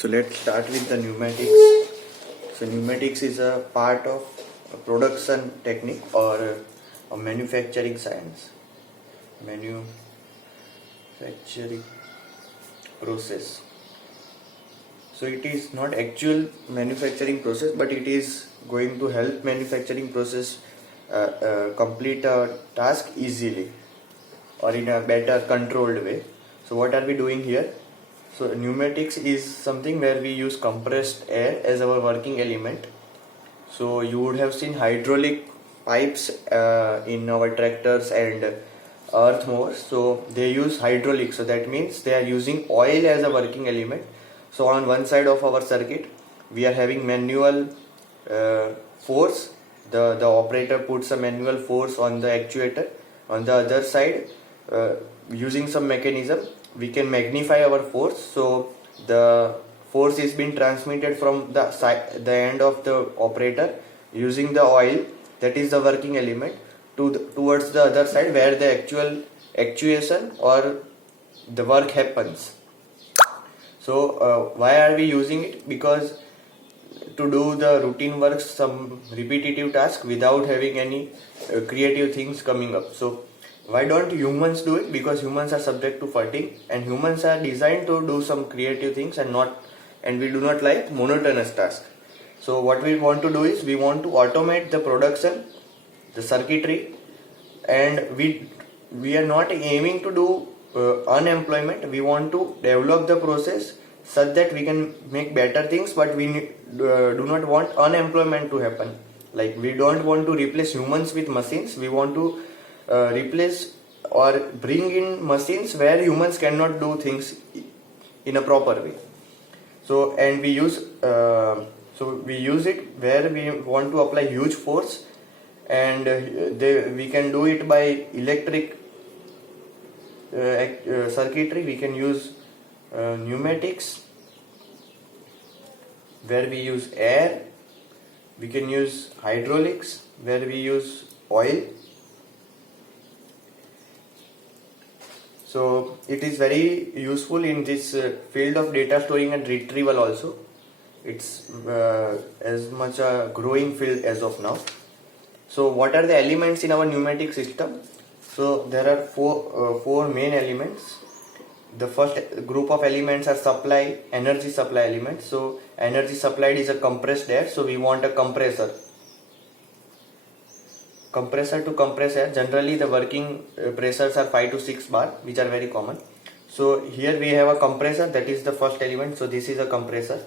So let's start with the pneumatics. So pneumatics is a part of a production technique or a manufacturing science. Manufacturing process. So it is not actual manufacturing process, but it is going to help manufacturing process complete a task easily or in a better controlled way. So what are we doing here? So pneumatics is something where we use compressed air as our working element. So you would have seen hydraulic pipes in our tractors and earth mowers. So they use hydraulic. So that means they are using oil as a working element. So on one side of our circuit, we are having manual force. The operator puts a manual force on the actuator. On the other side, using some mechanism, we can magnify our force. So the force is being transmitted from the end of the operator using the oil, that is the working element, towards the other side where the actual actuation or the work happens. So why are we using it? Because to do the routine work, some repetitive task without having any creative things coming up. So why don't humans do it? Because humans are subject to fatigue and humans are designed to do some creative things and we do not like monotonous tasks. So what we want to do is we want to automate the production, the circuitry, and we are not aiming to do unemployment. We want to develop the process such that we can make better things, but we do not want unemployment to happen. Like we don't want to replace humans with machines. We want to replace or bring in machines where humans cannot do things in a proper way. So and we use it where we want to apply huge force, and we can do it by electric circuitry. We can use pneumatics where we use air. We can use hydraulics where we use oil. So it is very useful in this field of data storing and retrieval also. It's as much a growing field as of now. So what are the elements in our pneumatic system? So there are four main elements. The first group of elements are energy supply elements. So energy supplied is a compressed air. So we want a compressor to compress air. Generally the working pressures are 5 to 6 bar, which are very common. So here we have a compressor, that is the first element. So this is a compressor,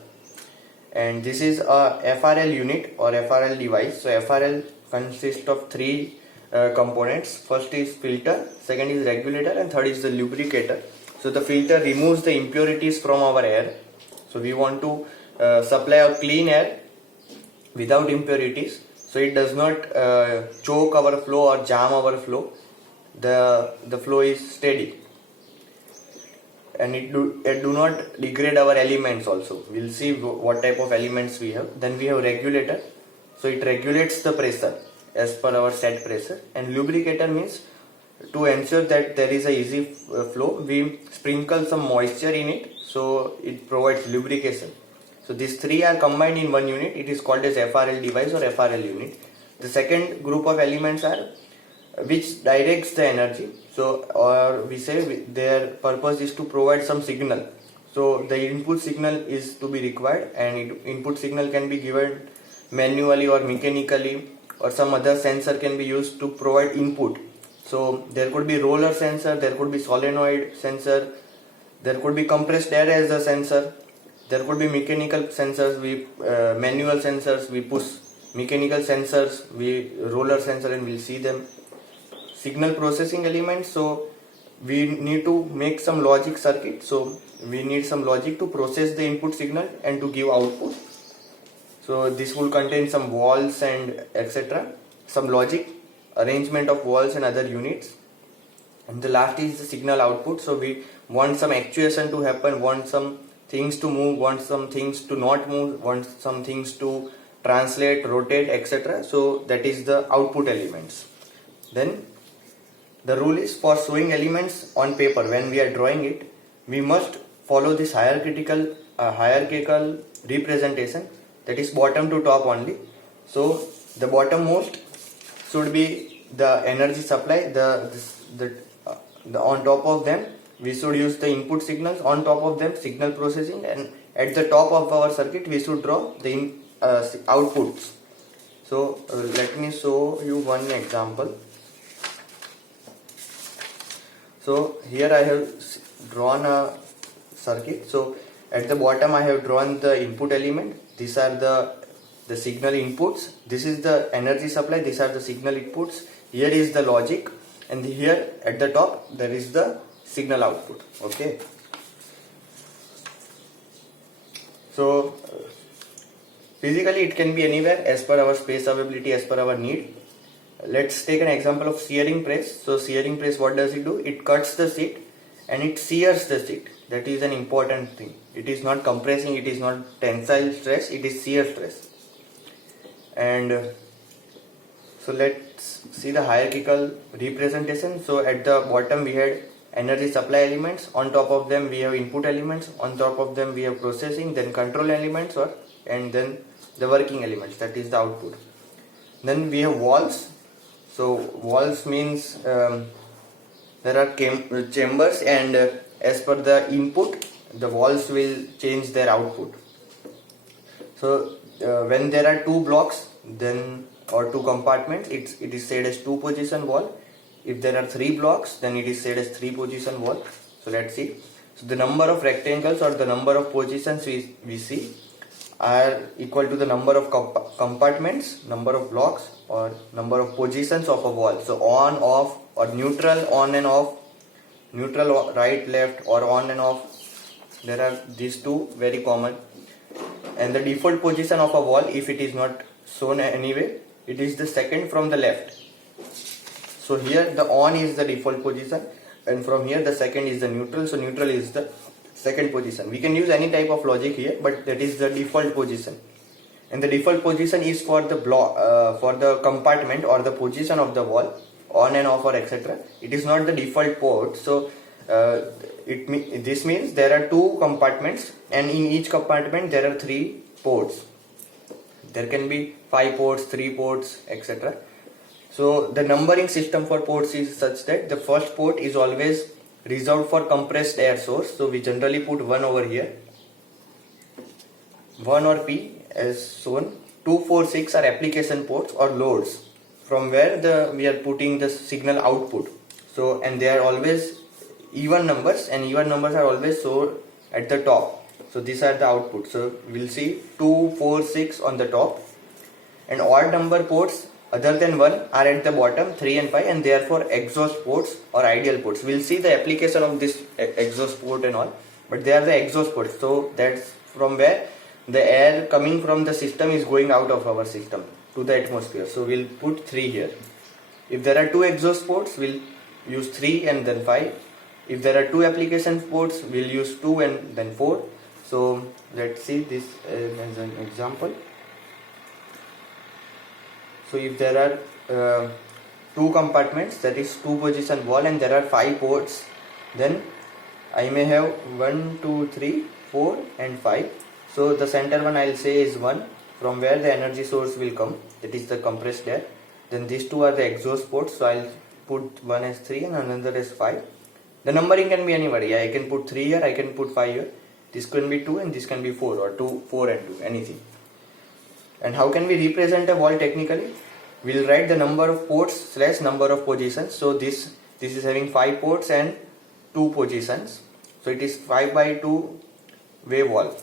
and this is a FRL unit or FRL device. So FRL consists of three components. First is filter, second is regulator, and third is the lubricator. So the filter removes the impurities from our air. So we want to supply a clean air without impurities, so it does not choke our flow or jam our flow. The flow is steady, and it do not degrade our elements also. We'll see what type of elements we have. Then we have regulator. So it regulates the pressure as per our set pressure. And lubricator means to ensure that there is a easy flow, we sprinkle some moisture in it, so it provides lubrication. So these three are combined in one unit. It is called as FRL device or FRL unit. The second group of elements are which directs the energy. So or we say their purpose is to provide some signal. So the input signal is to be required, and input signal can be given manually or mechanically, or some other sensor can be used to provide input. So there could be roller sensor, there could be solenoid sensor, there could be compressed air as a sensor, there could be mechanical sensors, manual sensors, we push mechanical sensors, roller sensor, and we'll see them. Signal processing elements, so we need to make some logic circuit. So we need some logic to process the input signal and to give output. So this will contain some valves and etc. Some logic, arrangement of valves and other units. And the last is the signal output. So we want some actuation to happen, want some things to move, want some things to not move, want some things to translate, rotate, etc. So that is the output elements. Then the rule is for showing elements on paper, when we are drawing it, we must follow this hierarchical representation, that is bottom to top only. So the bottom most should be the energy supply, the on top of them we should use the input signals, on top of them signal processing, and at the top of our circuit we should draw the outputs. So let me show you one example. So here I have drawn a circuit. So at the bottom I have drawn the input element. These are the signal inputs. This is the energy supply. These are the signal inputs. Here is the logic, and here at the top there is the signal output. Okay. So physically it can be anywhere as per our space availability, as per our need. Let's take an example of searing press. So searing press, what does it do? It cuts the sheet and it sears the sheet. That is an important thing. It is not compressing, it is not tensile stress, it is shear stress. And so let's see the hierarchical representation. So at the bottom we had energy supply elements, on top of them we have input elements, on top of them we have processing, then control elements, and then the working elements, that is the output. Then we have walls. So walls means there are chambers, and as per the input the walls will change their output. So when there are two blocks then or two compartments, it is said as two position wall. If there are three blocks then it is said as three position wall. So let's see. So the number of rectangles or the number of positions we see are equal to the number of compartments, number of blocks, or number of positions of a wall. So on, off, or neutral, on and off, neutral, right, left, or on and off. There are these two very common. And the default position of a wall, if it is not shown anyway, it is the second from the left. So here the on is the default position, and from here the second is the neutral. So neutral is the second position. We can use any type of logic here, but that is the default position. And the default position is for the block, for the compartment or the position of the wall, on and off or etc. It is not the default port. So this means there are two compartments, and in each compartment there are three ports. There can be 5 ports, 3 ports, etc. So the numbering system for ports is such that the first port is always reserved for compressed air source. So we generally put 1 over here, 1 or P as shown. 2, 4, 6 are application ports or loads, from where we are putting the signal output. So, and they are always even numbers, and even numbers are always shown at the top. So these are the output. So we'll see 2, 4, 6 on the top, and odd number ports other than 1 are at the bottom, 3 and 5, and therefore exhaust ports or ideal ports. We'll see the application of this exhaust port and all, but they are the exhaust ports. So that's from where the air coming from the system is going out of our system to the atmosphere. So we'll put 3 here. If there are 2 exhaust ports, we'll use 3 and then 5. If there are 2 application ports, we'll use 2 and then 4. So let's see this as an example. So if there are 2 compartments, that is 2 position wall, and there are 5 ports, then I may have 1, 2, 3, 4 and 5. So the center one I'll say is 1, from where the energy source will come, that is the compressed air. Then these 2 are the exhaust ports, so I'll put one as 3 and another as 5. The numbering can be anywhere. Yeah, I can put 3 here, I can put 5 here. This can be 2 and this can be 4, or 2, 4 and 2, anything. And how can we represent a wall technically? We'll write the number of ports slash number of positions. So this is having 5 ports and 2 positions. So it is 5 by 2 way wall.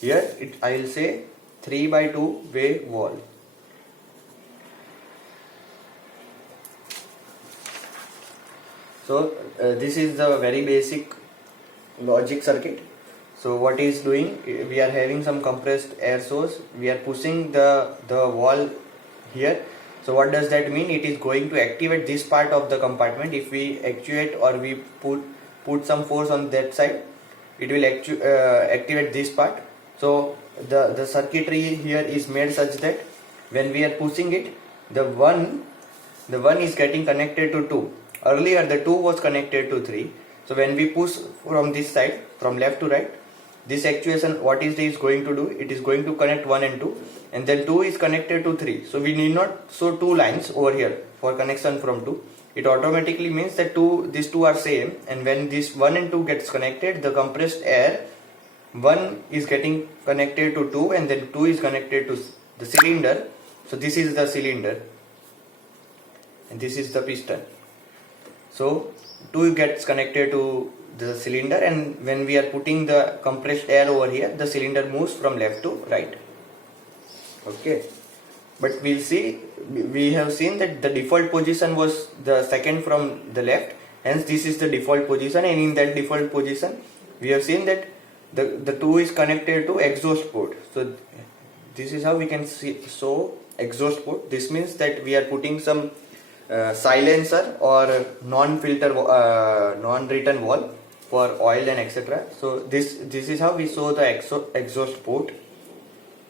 Here I will say 3 by 2 way wall. So this is the very basic logic circuit. So what is doing? We are having some compressed air source. We are pushing the wall here. So what does that mean? It is going to activate this part of the compartment. If we actuate or we put some force on that side, it will activate this part. So the circuitry here is made such that when we are pushing it, the one is getting connected to 2. Earlier the 2 was connected to 3. So when we push from this side, from left to right, this actuation, what is this going to do? It is going to connect 1 and 2, and then 2 is connected to 3. So we need not show 2 lines over here for connection from 2. It automatically means that these two are same, and when this 1 and 2 gets connected, the compressed air 1 is getting connected to 2, and then 2 is connected to the cylinder. So this is the cylinder and this is the piston. So 2 gets connected to the cylinder, and when we are putting the compressed air over here, the cylinder moves from left to right. Okay, but we'll see, we have seen that the default position was the second from the left, hence this is the default position, and in that default position we have seen that the 2 is connected to exhaust port. So this is how we can see, so exhaust port, this means that we are putting some silencer or non-filter non-return valve for oil and etc. So this is how we show the exhaust port.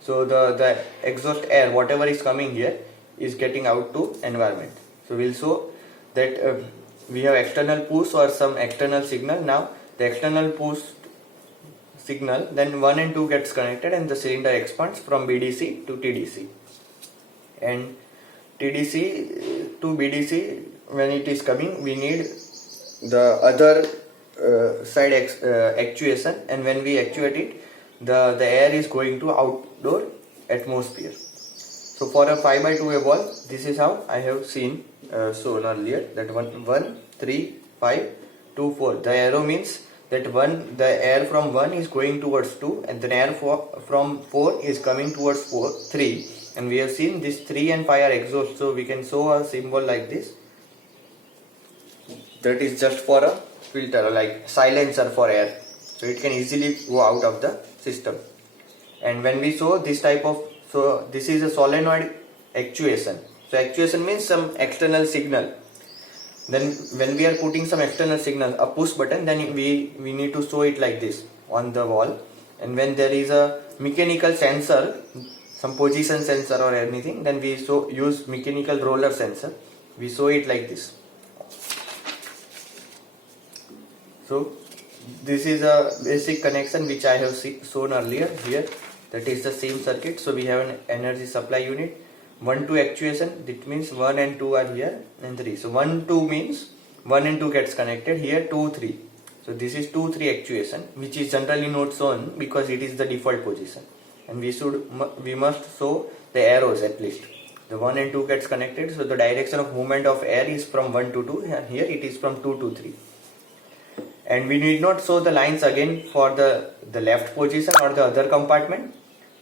So the exhaust air, whatever is coming here, is getting out to environment. So we'll show that we have external push or some external signal. Now the external push signal, then 1 and 2 gets connected, and the cylinder expands from BDC to TDC. And TDC to BDC, when it is coming, we need the other side actuation, and when we actuate it, the air is going to outdoor atmosphere. So for a 5x2 valve, this is how I have seen shown earlier, that 1, 3, 5, 2, 4. The arrow means that the air from 1 is going towards 2, and the air from 4 is coming towards 3. And we have seen this 3 and 5 are exhaust, so we can show a symbol like this. That is just for a filter, like silencer for air, so it can easily go out of the system. And when we show this type of, so this is a solenoid actuation. So actuation means some external signal. Then when we are putting some external signal, a push button, then we need to show it like this on the wall. And when there is a mechanical sensor, some position sensor or anything, then we use mechanical roller sensor. We show it like this. So this is a basic connection which I have shown earlier here. That is the same circuit. So we have an energy supply unit. 1, 2 actuation, that means 1 and 2 are here, and 3. So 1, 2 means 1 and 2 gets connected, here 2, 3. So this is 2, 3 actuation, which is generally not shown because it is the default position. And we must show the arrows at least. The 1 and 2 gets connected, so the direction of movement of air is from 1 to 2, and here it is from 2 to 3. And we need not show the lines again for the left position or the other compartment.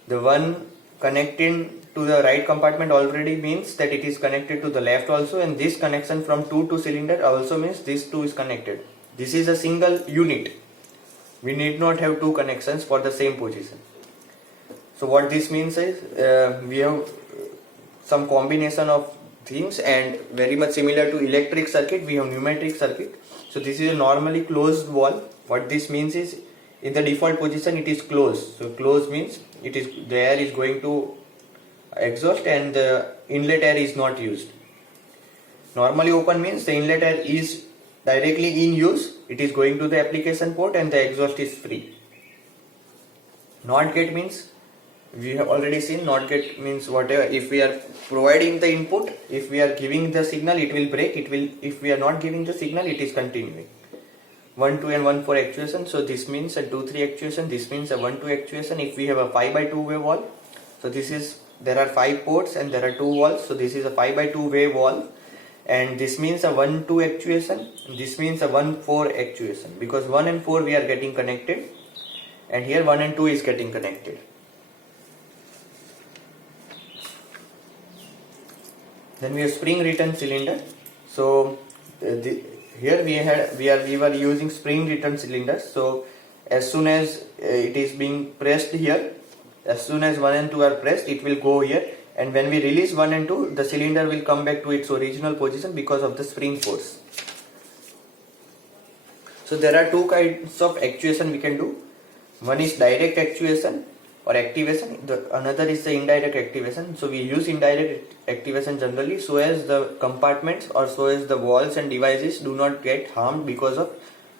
The one connecting to the right compartment already means that it is connected to the left also, and this connection from 2 to cylinder also means this 2 is connected. This is a single unit. We need not have 2 connections for the same position. So what this means is we have some combination of things, and very much similar to electric circuit, we have pneumatic circuit. So this is a normally closed valve. What this means is, in the default position it is closed. So closed means the air is going to exhaust and the inlet air is not used. Normally open means the inlet air is directly in use, it is going to the application port and the exhaust is free. Not gate means, we have already seen, not gate means whatever, if we are providing the input, if we are giving the signal, it will break, if we are not giving the signal, it is continuing. 1, 2 and 1, 4 actuation, so this means a 2, 3 actuation, this means a 1, 2 actuation. If we have a 5x2 way valve, so there are 5 ports and there are 2 valves, so this is a 5x2 way valve, and this means a 1, 2 actuation, this means a 1, 4 actuation, because 1 and 4 we are getting connected, and here 1 and 2 is getting connected. Then we have spring return cylinder. So here we were using spring return cylinder. So as soon as it is being pressed here, as soon as 1 and 2 are pressed, it will go here, and when we release 1 and 2, the cylinder will come back to its original position because of the spring force. So there are 2 kinds of actuation we can do. One is direct actuation or activation, another is the indirect activation. So we use indirect activation generally so as the compartments or so as the walls and devices do not get harmed because of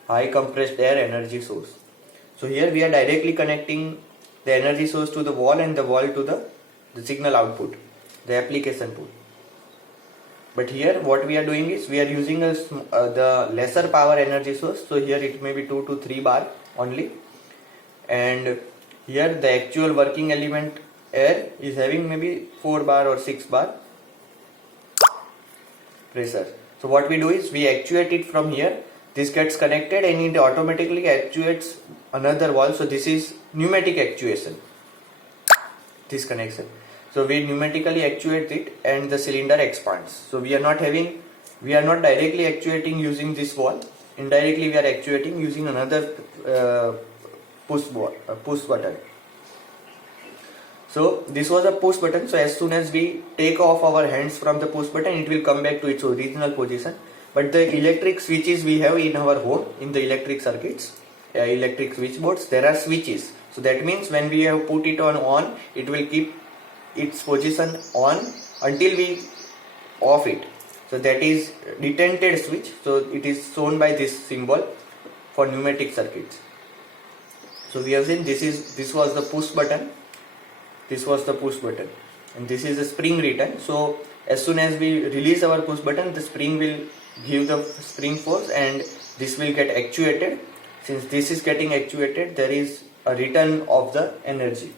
high compressed air energy source. So here we are directly connecting the energy source to the wall and the wall to the signal output, the application port. But here what we are doing is we are using the lesser power energy source. So here it may be 2 to 3 bar only, and here the actual working element air is having maybe 4 bar or 6 bar pressure. So what we do is we actuate it from here. This gets connected and it automatically actuates another wall. So this is pneumatic actuation, this connection. So we pneumatically actuate it and the cylinder expands. So we are not directly actuating using this wall. Indirectly we are actuating using another push button. So this was a push button. So as soon as we take off our hands from the push button, it will come back to its original position. But the electric switches we have in our home, in the electric circuits, electric switchboards, there are switches. So that means when we have put it on, it will keep its position on until we off it. So that is detented switch. So it is shown by this symbol for pneumatic circuits. So we have seen this was the push button. This was the push button, and this is the spring return. So as soon as we release our push button, the spring will give the spring force and this will get actuated. Since this is getting actuated, there is a return of the energy.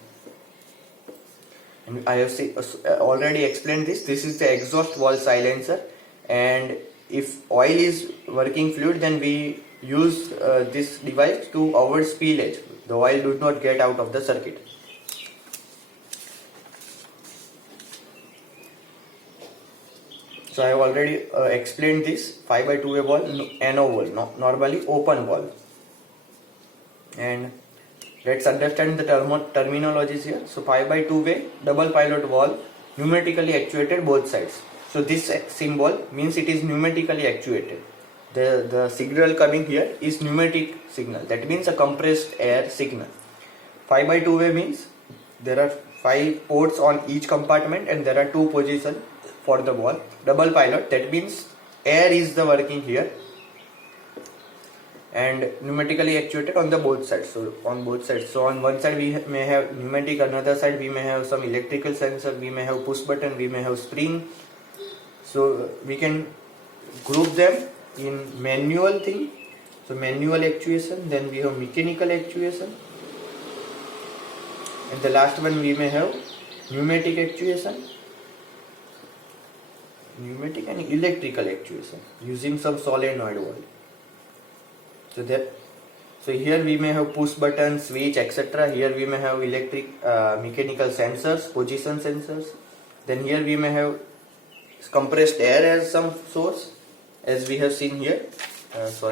And I have already explained this. This is the exhaust valve silencer, and if oil is working fluid, then we use this device to avoid spillage. The oil does not get out of the circuit. So I have already explained this 5x2 way valve, NO valve, normally open valve. And let's understand the terminologies here. So 5x2 way double pilot valve, pneumatically actuated both sides. So this symbol means it is pneumatically actuated. The signal coming here is pneumatic signal. That means a compressed air signal. 5x2 way means there are 5 ports on each compartment and there are 2 positions for the valve. Double pilot, that means air is the working here and pneumatically actuated on the both sides. So on both sides. So on one side we may have pneumatic, another side we may have some electrical sensor, we may have push button, we may have spring. So we can group them in manual thing. So manual actuation, then we have mechanical actuation, and the last one we may have pneumatic actuation, pneumatic and electrical actuation using some solenoid valve. So here we may have push button, switch, etc. Here we may have electric mechanical sensors, position sensors. Then here we may have compressed air as some source, as we have seen here. As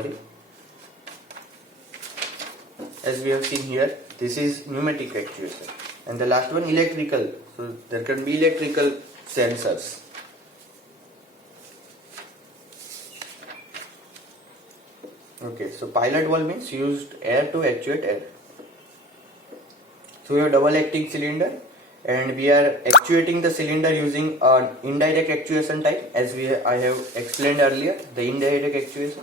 we have seen here, this is pneumatic actuation. And the last one electrical. So there can be electrical sensors. Okay, so pilot valve means used air to actuate air. So we have double acting cylinder and we are actuating the cylinder using an indirect actuation type, as I have explained earlier, the indirect actuation.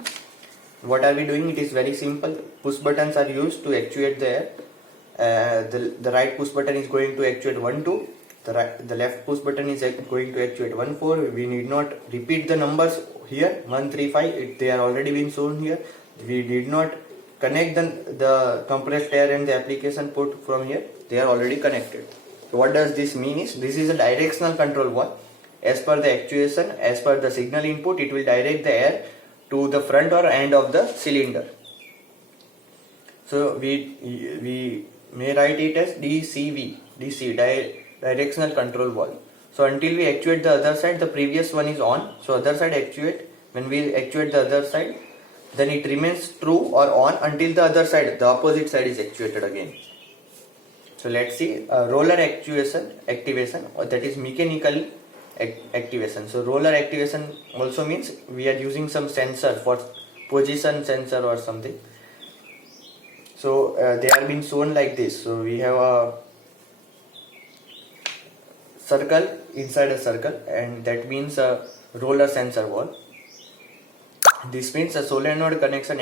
What are we doing? It is very simple. Push buttons are used to actuate the air. The right push button is going to actuate 1, 2. The left push button is going to actuate 1, 4. We need not repeat the numbers here. 1, 3, 5. They are already been shown here. We did not connect the compressed air and the application port from here. They are already connected. So what does this mean is, this is a directional control valve. As per the actuation, as per the signal input, it will direct the air to the front or end of the cylinder. So we may write it as DCV, directional control valve. So until we actuate the other side, the previous one is on. So other side actuate. When we actuate the other side, then it remains true or on until the other side, the opposite side, is actuated again. So let's see roller activation, or that is mechanical activation. So roller activation also means we are using some sensor for position sensor or something. So they are being shown like this. So we have a circle inside a circle, and that means a roller sensor valve. This means a solenoid connection